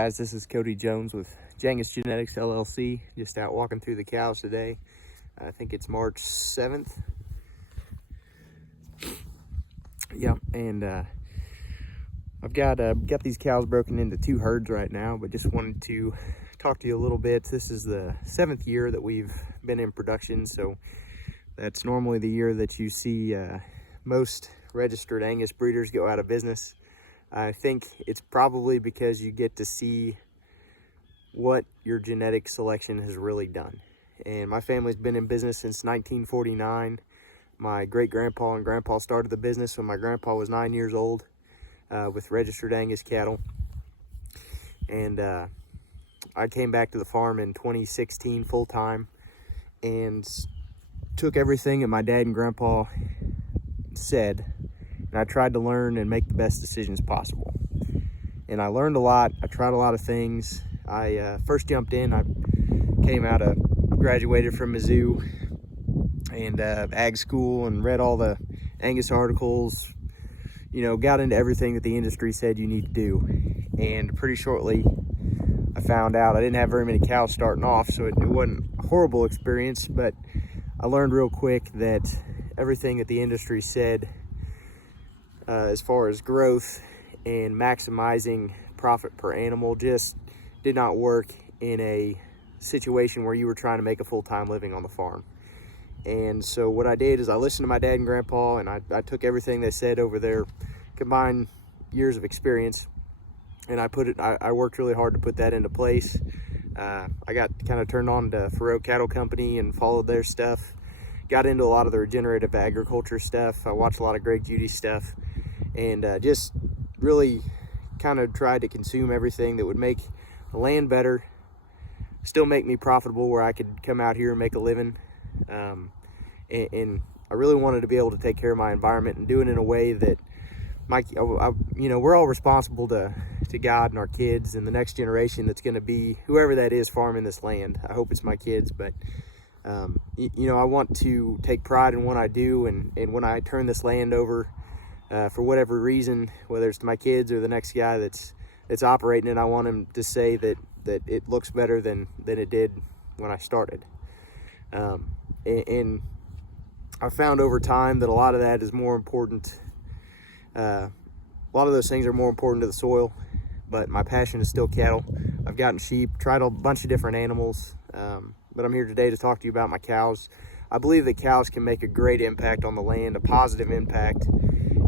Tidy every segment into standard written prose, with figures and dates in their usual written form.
Guys, this is Cody Jones with Angus Genetics LLC. Just out walking through the cows today. I think it's March 7th. Yeah, and I've got these cows broken into two herds right now, but just wanted to talk to you a little bit. This is the 7th year that we've been in production, so that's normally the year that you see most registered Angus breeders go out of business. I think it's probably because you get to see what your genetic selection has really done. And my family's been in business since 1949. My great-grandpa and grandpa started the business when my grandpa was 9 years old with registered Angus cattle. And I came back to the farm in 2016 full-time and took everything that my dad and grandpa said, and I tried to learn and make the best decisions possible. And I learned a lot. I tried a lot of things. I first jumped in, I graduated from Mizzou and ag school, and read all the Angus articles, you know, got into everything that the industry said you need to do. And pretty shortly I found out I didn't have very many cows starting off, so it wasn't a horrible experience, but I learned real quick that everything that the industry said as far as growth and maximizing profit per animal just did not work in a situation where you were trying to make a full-time living on the farm. And so what I did is I listened to my dad and grandpa, and I took everything they said over their combined years of experience, and I worked really hard to put that into place. I got kind of turned on to Faroe Cattle Company and followed their stuff. Got into a lot of the regenerative agriculture stuff. I watched a lot of Greg Judy's stuff, and just really kind of tried to consume everything that would make the land better, still make me profitable where I could come out here and make a living. And I really wanted to be able to take care of my environment and do it in a way that we're all responsible to God and our kids and the next generation that's going to be whoever that is farming this land. I hope it's my kids, but I want to take pride in what I do, and when I turn this land over for whatever reason, whether it's to my kids or the next guy that's operating it, I want him to say that it looks better than it did when I started. And I found over time that a lot of that is more important. A lot of those things are more important to the soil, but my passion is still cattle. I've gotten sheep, tried a bunch of different animals, but I'm here today to talk to you about my cows. I believe that cows can make a great impact on the land, a positive impact,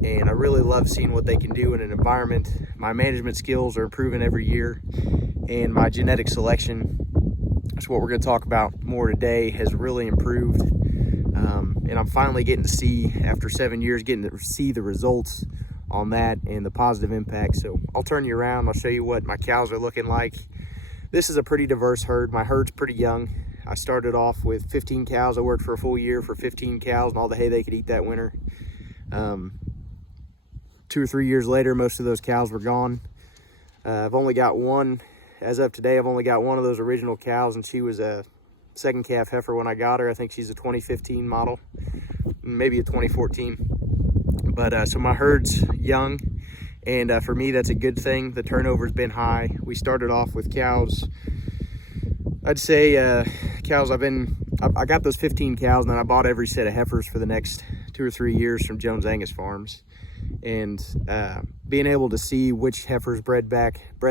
and I really love seeing what they can do in an environment. My management skills are improving every year, and my genetic selection, that's what we're going to talk about more today, has really improved. And I'm finally getting to see, after 7 years, getting to see the results on that and the positive impact. So I'll turn you around. I'll show you what my cows are looking like. This is a pretty diverse herd. My herd's pretty young. I started off with 15 cows. I worked for a full year for 15 cows and all the hay they could eat that winter. 2 or 3 years later, most of those cows were gone. I've only got one. As of today, I've only got one of those original cows, and she was a second calf heifer when I got her. I think she's a 2015 model, maybe a 2014. But so my herd's young, and for me, that's a good thing. The turnover's been high. We started off with cows. I'd say cows, I got those 15 cows, and then I bought every set of heifers for the next 2 or 3 years from Jones Angus Farms. And being able to see which heifers bred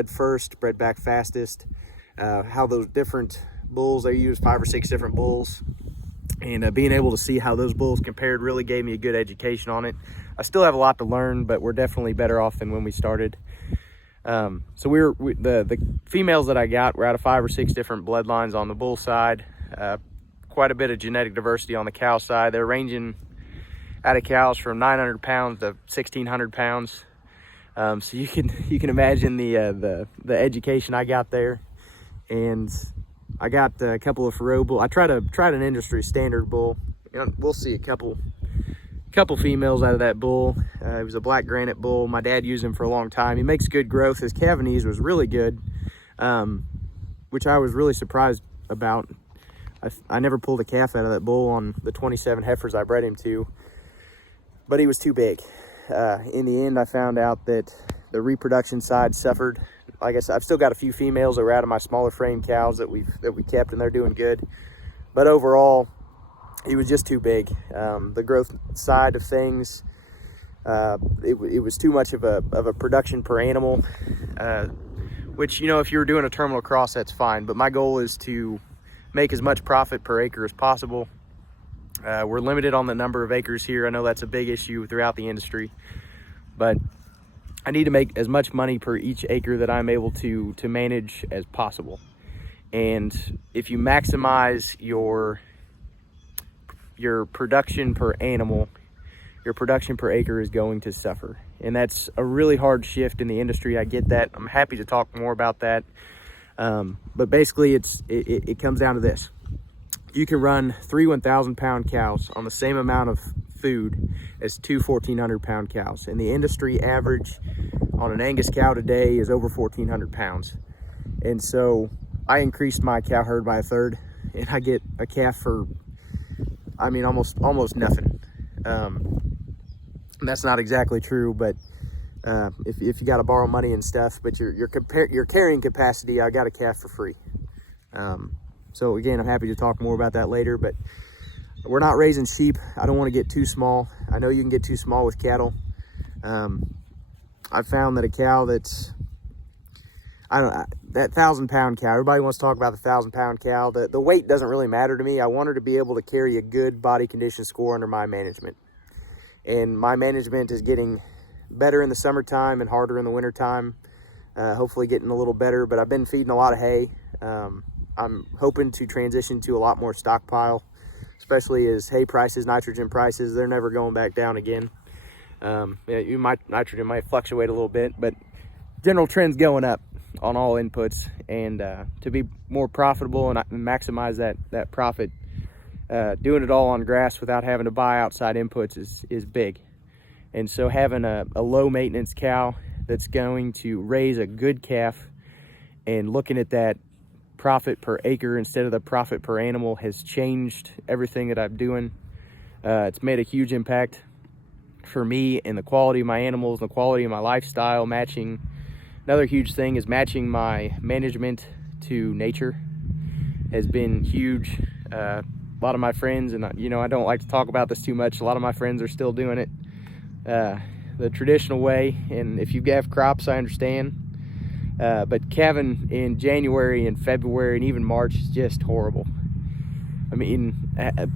first, bred back fastest, how those different bulls, they use 5 or 6 different bulls, and being able to see how those bulls compared really gave me a good education on it. I still have a lot to learn, but we're definitely better off than when we started. So the females that I got were out of 5 or 6 different bloodlines on the bull side, quite a bit of genetic diversity on the cow side. They're ranging out of cows from 900 pounds to 1,600 pounds. So you can imagine the education I got there. And I got a couple of Faroe bull. I tried an industry standard bull. We'll see a couple females out of that bull. It was a black granite bull. My dad used him for a long time. He makes good growth. His calve was really good, which I was really surprised about. I never pulled a calf out of that bull on the 27 heifers I bred him to, but he was too big. In the end, I found out that the reproduction side suffered like I said, I've still got a few females that were out of my smaller frame cows that we kept, and they're doing good. But overall, he was just too big. The growth side of things, it was too much of a production per animal, which, you know, if you were doing a terminal cross, that's fine. But my goal is to make as much profit per acre as possible. We're limited on the number of acres here. I know that's a big issue throughout the industry, but I need to make as much money per each acre that I'm able to manage as possible. And if you maximize your production per animal, your production per acre is going to suffer. And that's a really hard shift in the industry. I get that. I'm happy to talk more about that. But basically it comes down to this. You can run 3 1,000-pound cows on the same amount of food as 2 1,400-pound cows. And the industry average on an Angus cow today is over 1,400 pounds. And so I increased my cow herd by 1/3, and I get a calf for, I mean, almost nothing. And that's not exactly true, but if you got to borrow money and stuff, but your carrying capacity, I got a calf for free. So again, I'm happy to talk more about that later, but we're not raising sheep. I don't want to get too small. I know you can get too small with cattle. I found that a cow that's, that 1,000-pound cow, everybody wants to talk about the 1,000-pound cow. The weight doesn't really matter to me. I want her to be able to carry a good body condition score under my management. And my management is getting better in the summertime and harder in the wintertime. Hopefully getting a little better, but I've been feeding a lot of hay. I'm hoping to transition to a lot more stockpile, especially as hay prices, nitrogen prices, they're never going back down again. Nitrogen might fluctuate a little bit, but general trend's going up on all inputs. And to be more profitable and maximize that profit, doing it all on grass without having to buy outside inputs is big. And so having a low maintenance cow that's going to raise a good calf and looking at that profit per acre instead of the profit per animal has changed everything that I'm doing. It's made a huge impact for me and the quality of my animals, the quality of my lifestyle. Matching, another huge thing is matching my management to nature has been huge. A lot of my friends, and you know, I don't like to talk about this too much, a lot of my friends are still doing it the traditional way. And if you have crops, I understand. But calving in January and February and even March is just horrible. I mean,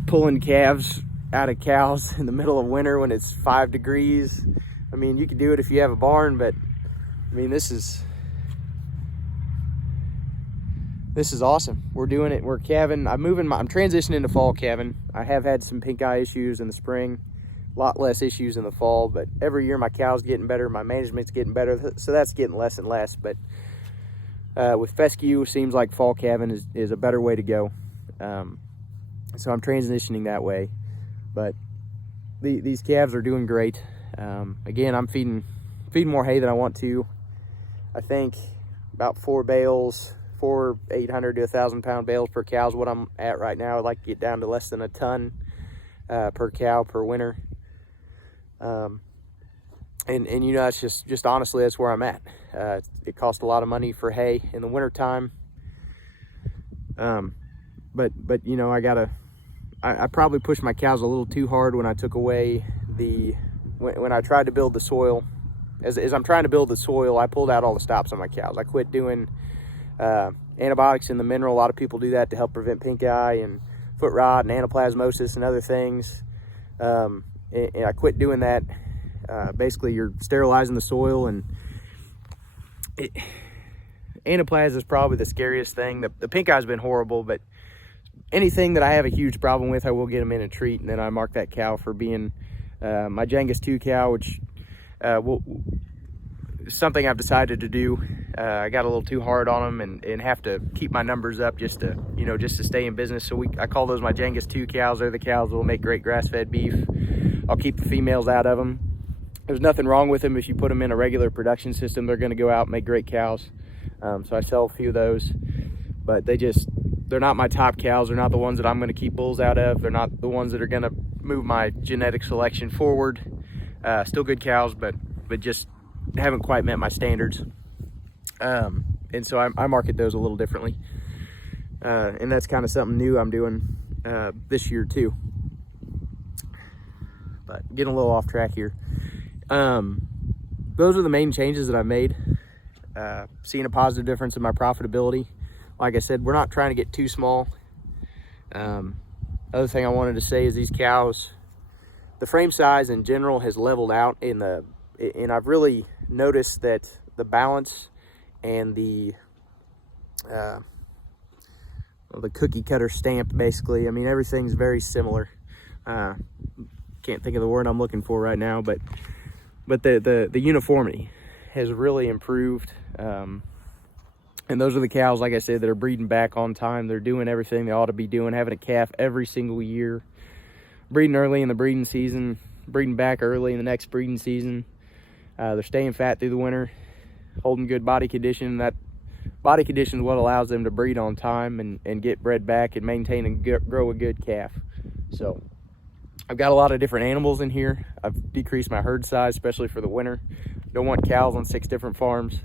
pulling calves out of cows in the middle of winter when it's 5 degrees. I mean, you could do it if you have a barn, but I mean, this is awesome. We're doing it. We're calving. I'm transitioning to fall calving. I have had some pink eye issues in the spring, a lot less issues in the fall, but every year my cow's getting better, my management's getting better, so that's getting less and less. But with fescue, seems like fall calving is a better way to go. So I'm transitioning that way. But these calves are doing great. Again, I'm feeding more hay than I want to. I think about 4 800 to 1,000 pound bales per cow is what I'm at right now. I'd like to get down to less than a ton per cow per winter. And you know, that's just honestly, that's where I'm at. It costs a lot of money for hay in the winter time. But you know, I probably pushed my cows a little too hard when I took away when I tried to build the soil. As I'm trying to build the soil, I pulled out all the stops on my cows. I quit doing antibiotics in the mineral. A lot of people do that to help prevent pink eye and foot rot and anaplasmosis and other things. And I quit doing that. Basically, you're sterilizing the soil, and anaplasm is probably the scariest thing. The pink eye's been horrible, but anything that I have a huge problem with, I will get them in a treat, and then I mark that cow for being my Angus 2 cow, which something I've decided to do. I got a little too hard on them and have to keep my numbers up just to stay in business. So I call those my Angus 2 cows. They're the cows that will make great grass-fed beef. I'll keep the females out of them. There's nothing wrong with them. If you put them in a regular production system, they're going to go out and make great cows. So I sell a few of those, but they're not my top cows. They're not the ones that I'm going to keep bulls out of. They're not the ones that are going to move my genetic selection forward. Still good cows, but just haven't quite met my standards. And so I market those a little differently. And that's kind of something new I'm doing this year too. But getting a little off track here. Those are the main changes that I've made. Seeing a positive difference in my profitability. Like I said, we're not trying to get too small. Other thing I wanted to say is these cows, the frame size in general has leveled out and I've really noticed that the balance and the cookie cutter stamp, basically, I mean, everything's very similar. Can't think of the word I'm looking for right now, but the uniformity has really improved. And those are the cows, like I said, that are breeding back on time. They're doing everything they ought to be doing, having a calf every single year, breeding early in the breeding season, breeding back early in the next breeding season. They're staying fat through the winter, holding good body condition. That body condition is what allows them to breed on time and get bred back and maintain and grow a good calf. So I've got a lot of different animals in here. I've decreased my herd size, especially for the winter. Don't want cows on 6 different farms.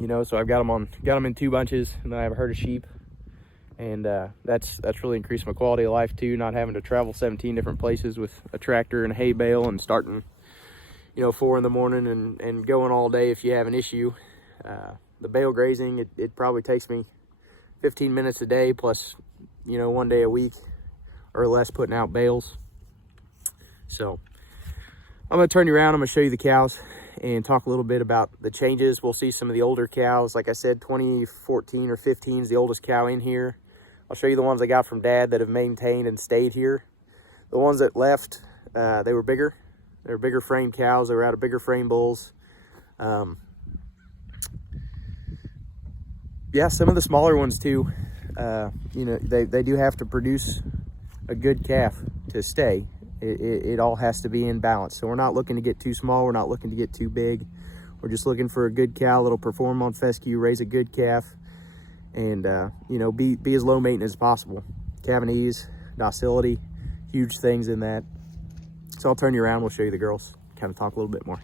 You know, so I've got them in 2 bunches, and then I have a herd of sheep, and that's really increased my quality of life too, not having to travel 17 different places with a tractor and a hay bale and starting, you know, 4 in the morning and going all day if you have an issue. The bale grazing, it probably takes me 15 minutes a day plus, you know, 1 day a week or less putting out bales. So I'm going to turn you around. I'm going to show you the cows and talk a little bit about the changes. We'll see some of the older cows. Like I said, 2014 or 15 is the oldest cow in here. I'll show you the ones I got from Dad that have maintained and stayed here. The ones that left, they were bigger. They were bigger frame cows. They were out of bigger frame bulls. Yeah, some of the smaller ones too. You know, they do have to produce a good calf to stay. It all has to be in balance. So we're not looking to get too small. We're not looking to get too big. We're just looking for a good cow that'll perform on fescue, raise a good calf, and you know, be as low maintenance as possible. Calving ease, docility, huge things in that. So I'll turn you around. We'll show you the girls. Kind of talk a little bit more.